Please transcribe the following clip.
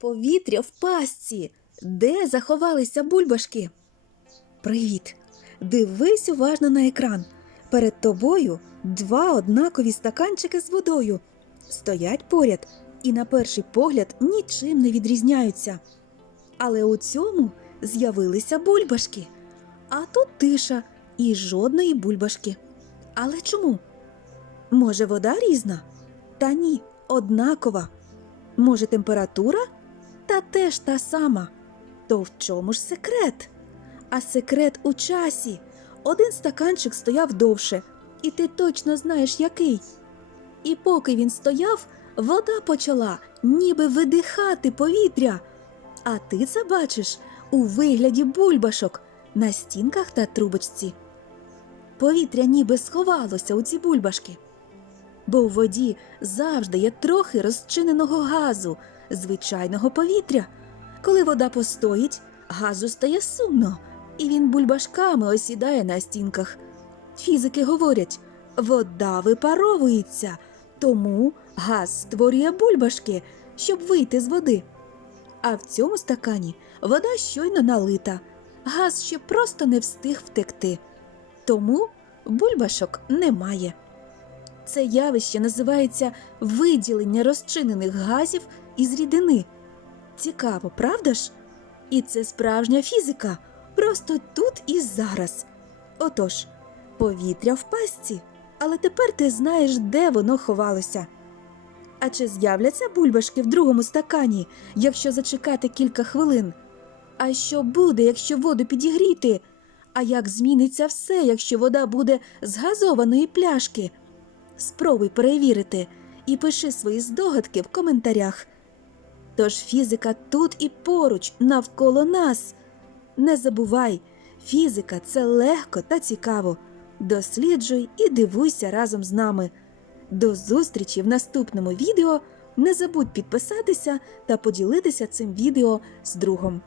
Повітря в пастці. Де заховалися бульбашки? Привіт. Дивись уважно на екран. Перед тобою два однакові стаканчики з водою. Стоять поряд і на перший погляд нічим не відрізняються. Але у цьому з'явилися бульбашки. А тут тиша і жодної бульбашки. Але чому? Може, вода різна? Та ні, однакова. Може, температура? Та теж та сама. То в чому ж секрет? А секрет у часі. Один стаканчик стояв довше, і ти точно знаєш який. І поки він стояв, вода почала ніби видихати повітря. А ти це бачиш у вигляді бульбашок на стінках та трубочці. Повітря ніби сховалося у ці бульбашки. Бо у воді завжди є трохи розчиненого газу, звичайного повітря. Коли вода постоїть, газу стає сумно, і він бульбашками осідає на стінках. Фізики говорять, вода випаровується, тому газ створює бульбашки, щоб вийти з води. А в цьому стакані вода щойно налита, газ ще просто не встиг втекти. Тому бульбашок немає. Це явище називається виділення розчинених газів із рідини. Цікаво, правда ж? І це справжня фізика, просто тут і зараз. Отож, повітря в пастці, але тепер ти знаєш, де воно ховалося. А чи з'являться бульбашки в другому стакані, якщо зачекати кілька хвилин? А що буде, якщо воду підігріти? А як зміниться все, якщо вода буде з газованої пляшки? Спробуй перевірити і пиши свої здогадки в коментарях. Тож фізика тут і поруч, навколо нас. Не забувай, фізика це легко та цікаво. Досліджуй і дивуйся разом з нами. До зустрічі в наступному відео. Не забудь підписатися та поділитися цим відео з другом.